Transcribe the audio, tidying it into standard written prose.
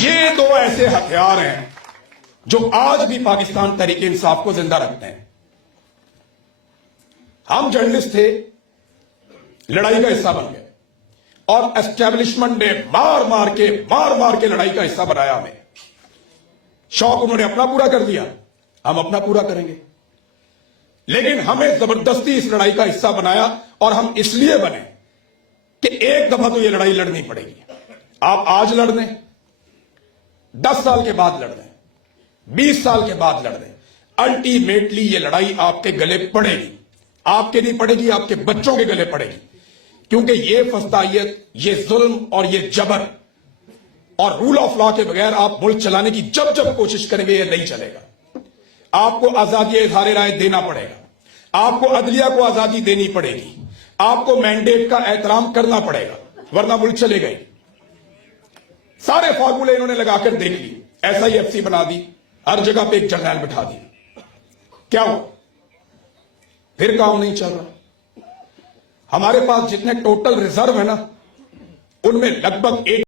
یہ دو ایسے ہتھیار ہیں جو آج بھی پاکستان تحریک انصاف کو زندہ رکھتے ہیں. ہم جرنلسٹ تھے, لڑائی کا حصہ بن گئے اور اسٹیبلشمنٹ نے مار مار کے لڑائی کا حصہ بنایا ہمیں. شوق انہوں نے اپنا پورا کر دیا, ہم اپنا پورا کریں گے, لیکن ہمیں زبردستی اس لڑائی کا حصہ بنایا اور ہم اس لیے بنے کہ ایک دفعہ تو یہ لڑائی لڑنی پڑے گی. آپ آج لڑ دیں, 10 سال کے بعد لڑ دیں, 20 سال کے بعد لڑ دیں, الٹیمیٹلی یہ لڑائی آپ کے گلے پڑے گی. آپ کے نہیں پڑے گی, آپ کے بچوں کے گلے پڑے گی, کیونکہ یہ فسطائیت, یہ ظلم اور یہ جبر اور رول آف لا کے بغیر آپ ملک چلانے کی جب کوشش کریں گے, یہ نہیں چلے گا. آپ کو آزادی اظہار رائے دینا پڑے گا, آپ کو عدلیہ کو آزادی دینی پڑے گی, آپ کو مینڈیٹ کا احترام کرنا پڑے گا, ورنہ ملک چلے گئے. سارے فارمولے انہوں نے لگا کر دیکھ لی, SIFC بنا دی, ہر جگہ پہ ایک جرنیل بٹھا دی. کیا ہو, پھر کام نہیں چل رہا. ہمارے پاس جتنے ٹوٹل ریزرو ہے نا, ان میں لگ بھگ 1